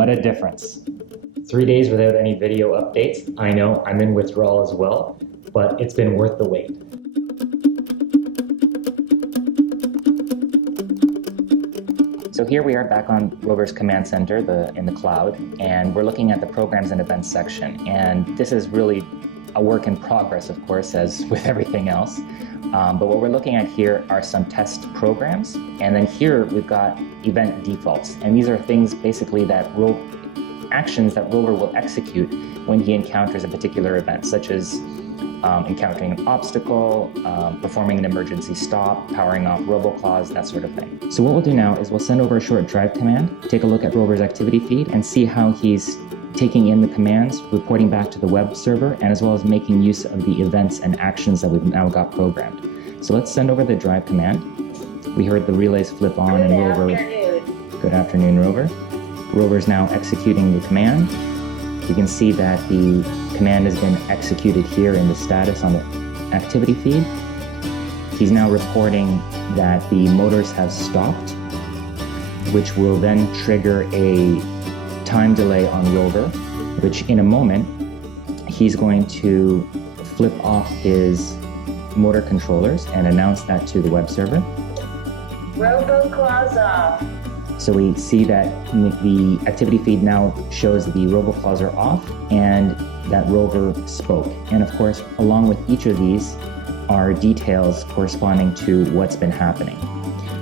What a difference. 3 days without any video updates. I know, I'm in withdrawal as well, but it's been worth the wait. So here we are back on ROVer's command center in the cloud, and we're looking at the programs and events section. And this is really a work in progress, of course, as with everything else. But what we're looking at here are some test programs. And then here we've got event defaults. And these are things basically that actions that ROVer will execute when he encounters a particular event, such as encountering an obstacle, performing an emergency stop, powering off RoboClaws, that sort of thing. So what we'll do now is we'll send over a short drive command, take a look at ROVer's activity feed, and see how he's taking in the commands, reporting back to the web server, and as well as making use of the events and actions that we've now got programmed. So let's send over the drive command. We heard the relays flip on and ROVer. Good afternoon, ROVer. ROVer's now executing the command. You can see that the command has been executed here in the status on the activity feed. He's now reporting that the motors have stopped, which will then trigger a time delay on ROVer, which in a moment, he's going to flip off his motor controllers and announce that to the web server. RoboClaws off. So we see that the activity feed now shows the RoboClaws are off and that ROVer spoke. And of course, along with each of these are details corresponding to what's been happening.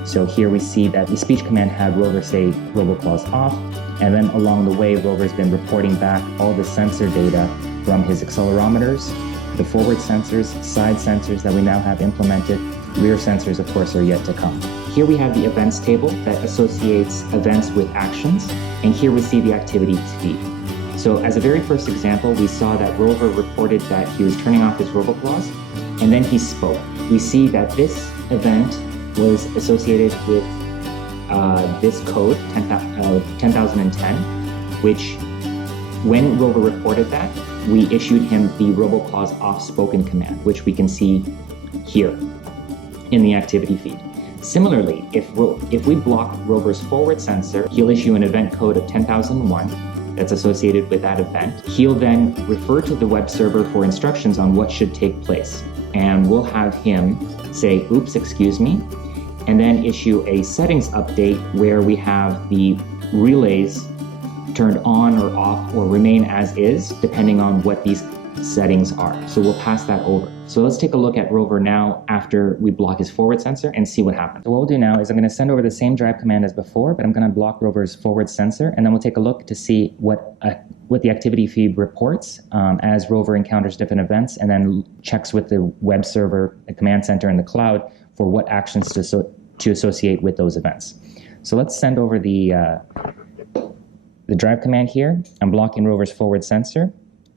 So here we see that the speech command had ROVer say RoboClaws off, and then along the way, ROVer's been reporting back all the sensor data from his accelerometers, the forward sensors, side sensors that we now have implemented. Rear sensors, of course, are yet to come. Here we have the events table that associates events with actions, and here we see the activity feed. So as a very first example, we saw that ROVer reported that he was turning off his RoboClaws, and then he spoke. We see that this event was associated with this code, 10,010, which when ROVer reported that, we issued him the RoboClaws off spoken command, which we can see here in the activity feed. Similarly, if we block ROVer's forward sensor, he'll issue an event code of 10,001 that's associated with that event. He'll then refer to the web server for instructions on what should take place. And we'll have him say, oops, excuse me, and then issue a settings update where we have the relays turned on or off or remain as is, depending on what these settings are. So we'll pass that over. So let's take a look at ROVer now after we block his forward sensor and see what happens. So what we'll do now is I'm going to send over the same drive command as before, but I'm going to block ROVer's forward sensor, and then we'll take a look to see what the activity feed reports as ROVer encounters different events, and then checks with the web server, the command center, and the cloud for what actions to associate with those events. So let's send over the drive command here. I'm blocking ROVer's forward sensor.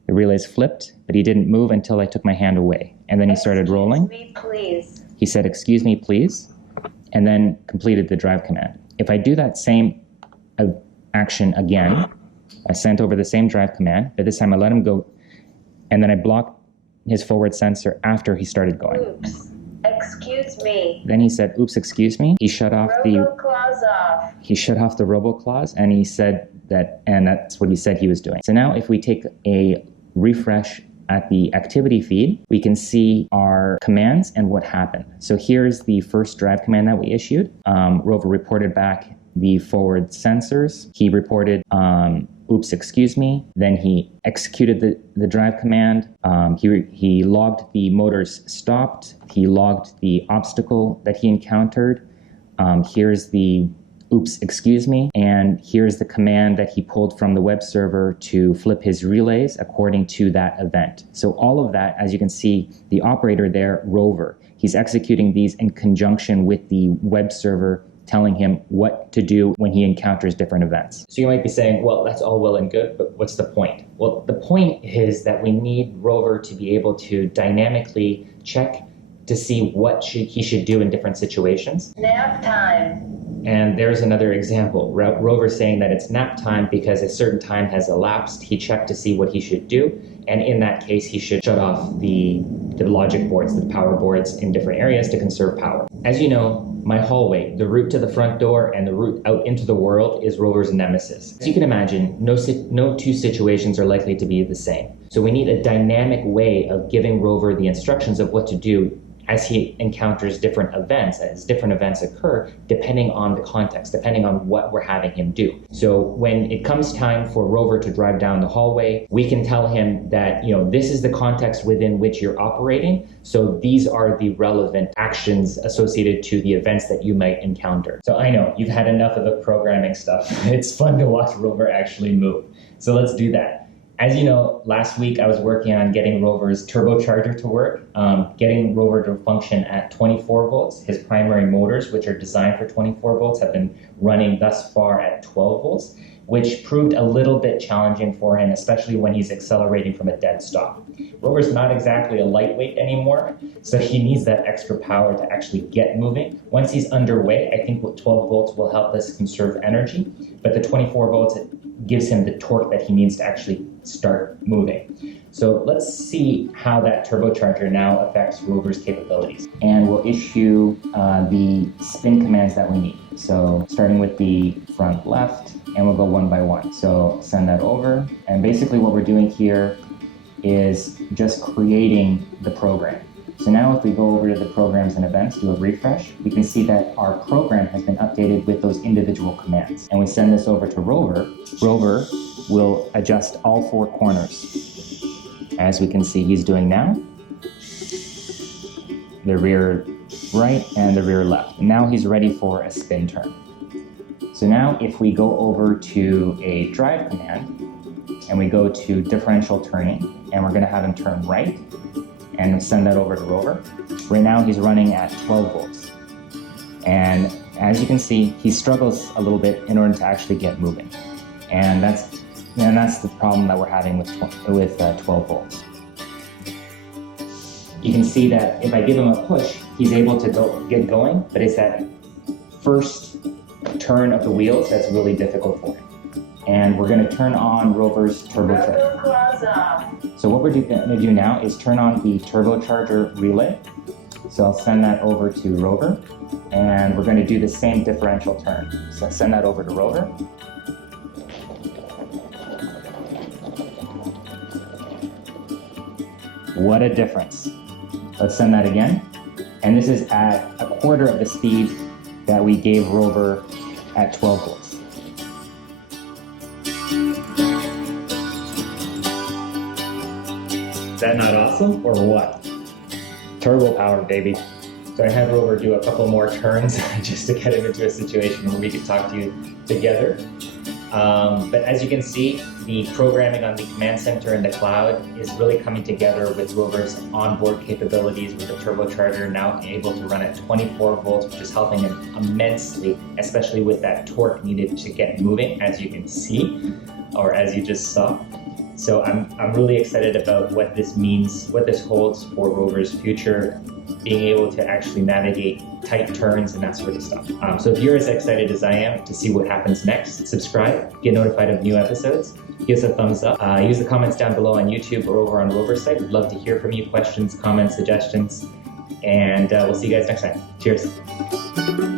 The relays flipped, but he didn't move until I took my hand away. And then he started rolling. Excuse me, please. He said, excuse me, please, and then completed the drive command. If I do that same action again, I sent over the same drive command, but this time I let him go, and then I blocked his forward sensor after he started going. Oops, excuse me. Then he said, oops, excuse me. He shut off RoboClaws off. He shut off the RoboClaws, and he said that, and that's what he said he was doing. So now if we take a refresh at the activity feed, we can see our commands and what happened. So here's the first drive command that we issued. ROVer reported back the forward sensors. He reported, oops, excuse me. Then he executed the drive command. He logged the motors stopped. He logged the obstacle that he encountered. Here's the oops, excuse me, and here's the command that he pulled from the web server to flip his relays according to that event. So all of that, as you can see, the operator there, ROVer, he's executing these in conjunction with the web server telling him what to do when he encounters different events. So you might be saying, well, that's all well and good, but what's the point? Well, the point is that we need ROVer to be able to dynamically check to see what he should do in different situations. Nap time. And there's another example. ROVer saying that it's nap time because a certain time has elapsed. He checked to see what he should do. And in that case, he should shut off the logic boards, the power boards in different areas to conserve power. As you know, my hallway, the route to the front door and the route out into the world is ROVer's nemesis. As you can imagine, no two situations are likely to be the same. So we need a dynamic way of giving ROVer the instructions of what to do as he encounters different events, as different events occur, depending on the context, depending on what we're having him do. So when it comes time for ROVer to drive down the hallway, we can tell him that, this is the context within which you're operating, so these are the relevant actions associated to the events that you might encounter. So I know, you've had enough of the programming stuff. It's fun to watch ROVer actually move. So let's do that. As you know, last week I was working on getting ROVer's turbocharger to work, getting ROVer to function at 24 volts. His primary motors, which are designed for 24 volts, have been running thus far at 12 volts, which proved a little bit challenging for him, especially when he's accelerating from a dead stop. ROVer's not exactly a lightweight anymore, so he needs that extra power to actually get moving. Once he's underway, I think 12 volts will help us conserve energy, but the 24 volts gives him the torque that he needs to actually start moving. So let's see how that turbocharger now affects ROVer's capabilities. And we'll issue the spin commands that we need. So starting with the front left, and we'll go one by one. So send that over. And basically what we're doing here is just creating the program. So now if we go over to the programs and events, do a refresh, we can see that our program has been updated with those individual commands. And we send this over to ROVer. ROVer will adjust all four corners. As we can see he's doing now. The rear right and the rear left. Now he's ready for a spin turn. So now if we go over to a drive command and we go to differential turning, and we're going to have him turn right, and send that over to ROVer. Right now he's running at 12 volts. And as you can see, he struggles a little bit in order to actually get moving. And that's the problem that we're having with 12 volts. You can see that if I give him a push, he's able to get going, but it's that first turn of the wheels that's really difficult for him. And we're going to turn on ROVer's turbocharger. RoboClaws off. So what we're going to do now is turn on the turbocharger relay. So I'll send that over to ROVer, and we're going to do the same differential turn. So send that over to ROVer. What a difference. Let's send that again. And this is at a quarter of the speed that we gave ROVer at 12 volts. Is that not awesome, or what? Turbo power, baby. So I had ROVer do a couple more turns just to get him into a situation where we could talk to you together. But as you can see, the programming on the command center in the cloud is really coming together with ROVer's onboard capabilities, with the turbocharger now able to run at 24 volts, which is helping him immensely, especially with that torque needed to get moving, as you can see, or as you just saw. So I'm really excited about what this means, what this holds for ROVer's future, being able to actually navigate tight turns and that sort of stuff. So if you're as excited as I am to see what happens next, subscribe, get notified of new episodes, give us a thumbs up, use the comments down below on YouTube or over on ROVer's site. We'd love to hear from you, questions, comments, suggestions, and we'll see you guys next time. Cheers.